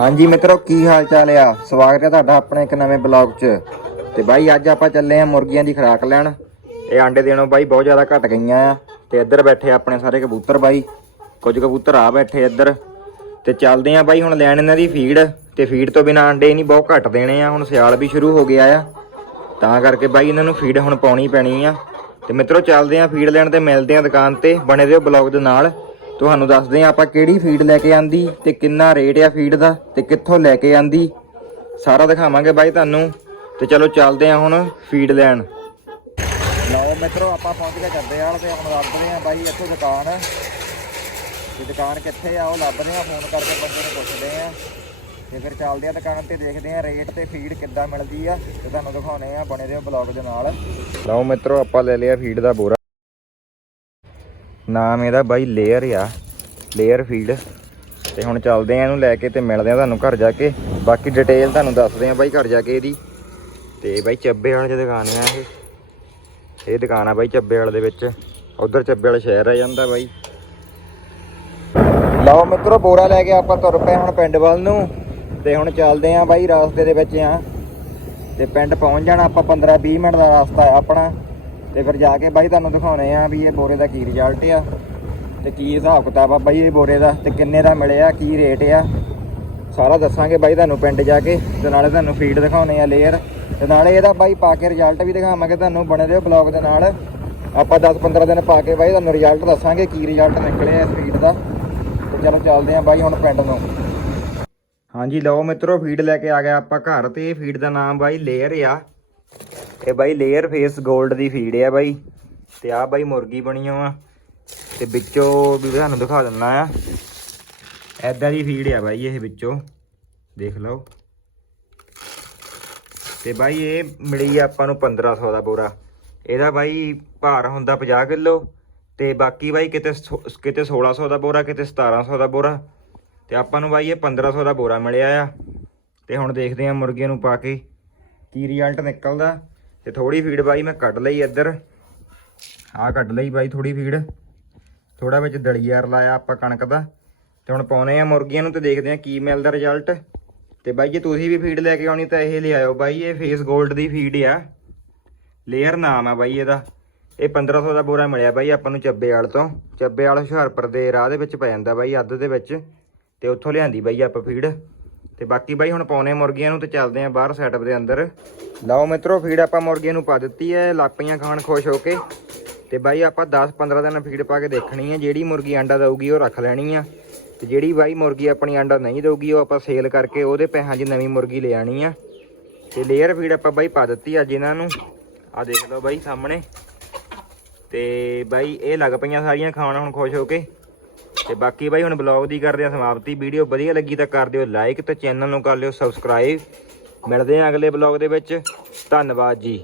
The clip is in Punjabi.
ਹਾਂਜੀ ਮਿੱਤਰੋ, ਕੀ ਹਾਲ ਚਾਲ ਆ? ਸਵਾਗਤ ਹੈ ਤੁਹਾਡਾ ਆਪਣੇ ਇੱਕ ਨਵੇਂ ਬਲੌਗ 'ਚ। ਤੇ ਬਾਈ, ਅੱਜ ਆਪਾਂ ਚੱਲੇ ਆ ਮੁਰਗੀਆਂ ਦੀ ਖੁਰਾਕ ਲੈਣ। ਇਹ ਆਂਡੇ ਦੇਣੋਂ ਬਾਈ ਬਹੁਤ ਜ਼ਿਆਦਾ ਘਟ ਗਈਆਂ ਆ। ਤੇ ਇੱਧਰ ਬੈਠੇ ਆਪਣੇ ਸਾਰੇ ਕਬੂਤਰ ਬਾਈ। ਕੁਝ ਕਬੂਤਰ ਆ ਬੈਠੇ ਇੱਧਰ। ਤੇ ਚੱਲਦੇ ਆ ਬਾਈ ਹੁਣ ਲੈਣ ਇਹਨਾਂ ਦੀ ਫੀਡ। ਤੇ ਫੀਡ ਤੋਂ ਬਿਨਾ ਆਂਡੇ ਨਹੀਂ ਬਹੁਤ ਘੱਟ ਦੇਣੇ ਆ। ਹੁਣ ਸਿਆਲ ਵੀ ਸ਼ੁਰੂ ਹੋ ਗਿਆ ਆ। ਤਾਂ ਕਰਕੇ ਬਾਈ ਇਹਨਾਂ ਨੂੰ ਫੀਡ ਹੁਣ ਪਾਉਣੀ ਪੈਣੀ ਆ। ਤੇ ਮਿੱਤਰੋ, ਚੱਲਦੇ ਆ ਫੀਡ ਲੈਣ ਤੇ ਮਿਲਦੇ ਆ ਦੁਕਾਨ ਤੇ। ਬਣੇ ਰਹੋ ਬਲੌਗ ਦੇ ਨਾਲ। ਤੁਹਾਨੂੰ ਦੱਸਦੇ ਆ ਆਪਾਂ ਕਿਹੜੀ ਫੀਡ ਲੈ ਕੇ ਆਂਦੀ ਤੇ ਕਿੰਨਾ ਰੇਟ ਆ ਫੀਡ ਦਾ ਤੇ ਕਿੱਥੋਂ ਲੈ ਕੇ ਆਂਦੀ। ਸਾਰਾ ਦਿਖਾਵਾਂਗੇ ਬਾਈ ਤੁਹਾਨੂੰ ਤੇ ਚਲੋ ਚੱਲਦੇ ਆ ਹੁਣ ਫੀਡ ਲੈਣ। ਲਓ ਮਿੱਤਰੋ, ਆਪਾਂ ਪਹੁੰਚ ਗਏ ਕਰਦੇ ਆ ਤੇ ਹੁਣ ਲੱਭਦੇ ਆ ਬਾਈ ਇੱਥੇ ਦੁਕਾਨ। ਤੇ ਦੁਕਾਨ ਕਿੱਥੇ ਆ, ਉਹ ਲੱਭਦੇ ਆ ਫੋਨ ਕਰਕੇ ਬੰਦੇ ਨੂੰ ਪੁੱਛਦੇ ਆ ਤੇ ਫਿਰ ਚੱਲਦੇ ਆ ਦੁਕਾਨ ਤੇ ਦੇਖਦੇ ਆ ਰੇਟ ਤੇ ਫੀਡ ਕਿੱਦਾਂ ਮਿਲਦੀ ਆ ਤੇ ਤੁਹਾਨੂੰ ਦਿਖਾਉਣੇ ਆ ਬਣੇ ਰਹੋ ਬਲੌਗ ਦੇ ਨਾਲ। ਲਓ ਮਿੱਤਰੋ, ਆਪਾਂ ਲੈ ਲਿਆ ਫੀਡ ਦਾ ਬੋਰਾ। ਨਾਮ ਇਹਦਾ ਬਾਈ ਲੇਅਰ ਆ, ਲੇਅਰ ਫੀਡ ਤੇ ਹੁਣ ਚੱਲਦੇ ਆ ਇਹਨੂੰ ਲੈ ਕੇ ਤੇ ਮਿਲਦੇ ਆ ਤੁਹਾਨੂੰ ਘਰ ਜਾ ਕੇ। ਬਾਕੀ ਡਿਟੇਲ ਤੁਹਾਨੂੰ ਦੱਸਦੇ ਆ ਬਾਈ ਘਰ ਜਾ ਕੇ ਇਹਦੀ। ਤੇ ਬਾਈ ਚੱਬੇ ਵਾਲੇ ਦੀ ਦੁਕਾਨ ਆ ਇਹ। ਇਹ ਦੁਕਾਨ ਆ ਬਾਈ ਚੱਬੇ ਵਾਲੇ ਦੇ ਵਿੱਚ। ਉਧਰ ਚੱਬੇ ਵਾਲਾ ਸ਼ਹਿਰ ਆ ਜਾਂਦਾ ਬਾਈ। ਲਓ ਮਿੱਤਰੋ, ਬੋਰਾ ਲੈ ਕੇ ਆਪਾਂ ਤੁਰ ਪਏ ਹੁਣ ਪਿੰਡ ਵੱਲ ਨੂੰ। ਤੇ ਹੁਣ ਚੱਲਦੇ ਆਂ ਬਾਈ ਰਾਸਤੇ ਦੇ ਵਿੱਚ ਆ। ਤੇ ਪਿੰਡ ਪਹੁੰਚ ਜਾਣਾ ਆਪਾਂ 15 20 ਮਿੰਟ ਦਾ ਰਸਤਾ ਹੈ ਆਪਣਾ। ਤੇ ਫਿਰ ਜਾ ਕੇ ਬਾਈ ਤੁਹਾਨੂੰ ਦਿਖਾਉਣੇ ਆ ਵੀ ਇਹ ਬੋਰੇ ਦਾ ਕੀ ਰਿਜ਼ਲਟ ਆ ਤੇ ਕੀ ਹਿਸਾਬ ਕਿਤਾਬ ਆ ਬਾਈ ਇਹ ਬੋਰੇ ਦਾ ਤੇ ਕਿੰਨੇ ਦਾ ਮਿਲਿਆ, ਕੀ ਰੇਟ ਆ। ਸਾਰਾ ਦੱਸਾਂਗੇ ਬਾਈ ਤੁਹਾਨੂੰ ਪਿੰਡ ਜਾ ਕੇ ਤੇ ਨਾਲੇ ਤੁਹਾਨੂੰ ਫੀਡ ਦਿਖਾਉਣੇ ਆ ਲੇਅਰ ਤੇ ਨਾਲੇ ਇਹਦਾ ਬਾਈ ਪਾ ਕੇ ਰਿਜ਼ਲਟ ਵੀ ਦਿਖਾਵਾਂਗੇ ਤੁਹਾਨੂੰ ਬਣੇ ਰਹੋ ਬਲੌਗ ਦੇ ਨਾਲ। ਆਪਾਂ 10-15 ਦਿਨ ਪਾ ਕੇ ਬਾਈ ਤੁਹਾਨੂੰ ਰਿਜ਼ਲਟ ਦੱਸਾਂਗੇ ਕੀ ਰਿਜ਼ਲਟ ਨਿਕਲਿਆ ਇਸ ਫੀਡ ਦਾ। ਤੇ ਚਲੋ ਚੱਲਦੇ ਆਂ ਬਾਈ ਹੁਣ ਪਿੰਡ ਨੂੰ। ਹਾਂਜੀ ਲਓ ਮਿੱਤਰੋ ਫੀਡ ਲੈ ਕੇ ਆ ਗਿਆ ਆਪਾਂ ਘਰ ਤੇ। ਇਹ ਫੀਡ ਦਾ ਨਾਮ ਬਾਈ ਲੇਅਰ ਆ। ਇਹ ਬਾਈ ਲੇਅਰ ਫੇਸ 골ਡ ਦੀ ਫੀਡ ਆ ਬਾਈ। ਤੇ ਆ ਬਾਈ ਮੁਰਗੀ ਬਣੀ ਆ। ਤੇ ਵਿੱਚੋਂ ਵੀ ਤੁਹਾਨੂੰ ਦਿਖਾ ਦਿੰਦਾ ਆ। ਐਦਾਂ ਦੀ ਫੀਡ ਆ ਬਾਈ ਇਹ ਵਿੱਚੋਂ। ਦੇਖ ਲਓ। ਤੇ ਬਾਈ ਇਹ ਮਿਲੀ ਆ ਆਪਾਂ ਨੂੰ 1500 ਦਾ ਬੋਰਾ ਇਹਦਾ ਬਾਈ ਭਾਰ ਹੁੰਦਾ 50 ਕਿਲੋ। ਤੇ ਬਾਕੀ ਬਾਈ ਕਿਤੇ ਸੋ- ਕਿਤੇ 1600 ਦਾ ਬੋਰਾ ਕਿਤੇ 1700 ਦਾ ਬੋਰਾ ਤੇ ਆਪਾਂ ਨੂੰ ਬਾਈ ਇਹ 1500 ਦਾ ਬੋਰਾ ਮਿਲਿਆ ਆ। ਤੇ ਹੁਣ ਦੇਖਦੇ ਆ ਮੁਰਗੀਆਂ ਨੂੰ ਪਾ ਕੇ ਕੀ ਰਿਜ਼ਲਟ ਨਿਕਲਦਾ। ਤੇ ਥੋੜੀ ਫੀਡ ਬਾਈ ਮੈਂ ਕੱਢ ਲਈ ਇੱਧਰ। ਆਹ ਕੱਢ ਲਈ ਬਾਈ ਥੋੜੀ ਫੀਡ ਥੋੜਾ ਵਿੱਚ ਦਲੀਆਰ ਲਾਇਆ ਆਪਾਂ ਕਣਕ ਦਾ। ਤੇ ਹੁਣ ਪਾਉਨੇ ਆ ਮੁਰਗੀਆਂ ਨੂੰ ਤੇ ਦੇਖਦੇ ਆ ਕੀ ਮਿਲਦਾ ਰਿਜ਼ਲਟ ਤੇ ਬਾਈ ਜੇ ਤੁਸੀਂ ਵੀ ਫੀਡ ਲੈ ਕੇ ਆਉਣੀ ਤਾਂ ਇਹ ਲਿਆਇਓ ਬਾਈ, ਇਹ ਫੇਸ 골ਡ ਦੀ ਫੀਡ ਆ। ਲੇਅਰ ਨਾਮ ਆ ਬਾਈ ਇਹਦਾ। ਇਹ 1500 ਦਾ ਬੋਰਾ ਮਿਲਿਆ ਬਾਈ ਆਪਾਂ ਨੂੰ ਚੱਬੇ ਵਾਲ ਤੋਂ। ਚੱਬੇ ਵਾਲ ਹੁਸ਼ਿਆਰਪੁਰ ਦੇ ਰਾਹ ਦੇ ਵਿੱਚ ਪੈ ਜਾਂਦਾ ਬਾਈ, ਅੱਧ ਦੇ ਵਿੱਚ। ਤੇ ਉੱਥੋਂ ਲਿਆਂਦੀ ਬਾਈ ਆਪਾਂ ਫੀਡ ਤੇ ਬਾਕੀ ਬਾਈ ਹੁਣ ਪਾਉਨੇ ਮੁਰਗੀਆਂ ਨੂੰ ਤੇ ਚੱਲਦੇ ਆ ਬਾਹਰ ਸੈਟਅਪ ਦੇ ਅੰਦਰ। ਲਓ ਮਿੱਤਰੋ ਫੀਡ ਆਪਾਂ ਮੁਰਗੀਆਂ ਨੂੰ ਪਾ ਦਿੱਤੀ ਹੈ ਲਾਪੀਆਂ ਖਾਣ ਖੁਸ਼ ਹੋ ਕੇ। ਤੇ ਬਾਈ ਆਪਾਂ 10-15 ਦਿਨ ਫੀਡ ਪਾ ਕੇ ਦੇਖਣੀ ਹੈ ਜਿਹੜੀ ਮੁਰਗੀ ਆਂਡਾ ਦਊਗੀ ਉਹ ਰੱਖ ਲੈਣੀ ਆ। ਤੇ ਜਿਹੜੀ ਬਾਈ ਮੁਰਗੀ ਆਪਣੀ ਆਂਡਾ ਨਹੀਂ ਦਊਗੀ, ਉਹ ਆਪਾਂ ਸੇਲ ਕਰਕੇ ਉਹਦੇ ਪੈਸਿਆਂ 'ਚ ਨਵੀਂ ਮੁਰਗੀ ਲੈ ਆਣੀ ਆ। ਤੇ ਲੇਅਰ ਫੀਡ ਆਪਾਂ ਬਾਈ ਪਾ ਦਿੱਤੀ ਅੱਜ ਇਹਨਾਂ ਨੂੰ। ਆ ਦੇਖ ਲਓ ਬਾਈ ਸਾਹਮਣੇ। ਤੇ ਬਾਈ ਇਹ ਲੱਗ ਪਈਆਂ ਸਾਰੀਆਂ ਖਾਣ ਹੁਣ ਖੁਸ਼ ਹੋ ਕੇ। ਤੇ ਬਾਕੀ ਬਾਈ ਹੁਣ ਬਲੌਗ ਦੀ ਕਰਦੇ ਆ ਸਮਾਪਤੀ। ਵੀਡੀਓ ਵਧੀਆ ਲੱਗੀ ਤਾਂ ਕਰ ਦਿਓ ਲਾਈਕ ਤੇ ਚੈਨਲ ਨੂੰ ਕਰ ਲਿਓ ਸਬਸਕ੍ਰਾਈਬ ਮਿਲਦੇ ਆ ਅਗਲੇ ਬਲੌਗ ਦੇ ਵਿੱਚ। ਧੰਨਵਾਦ ਜੀ।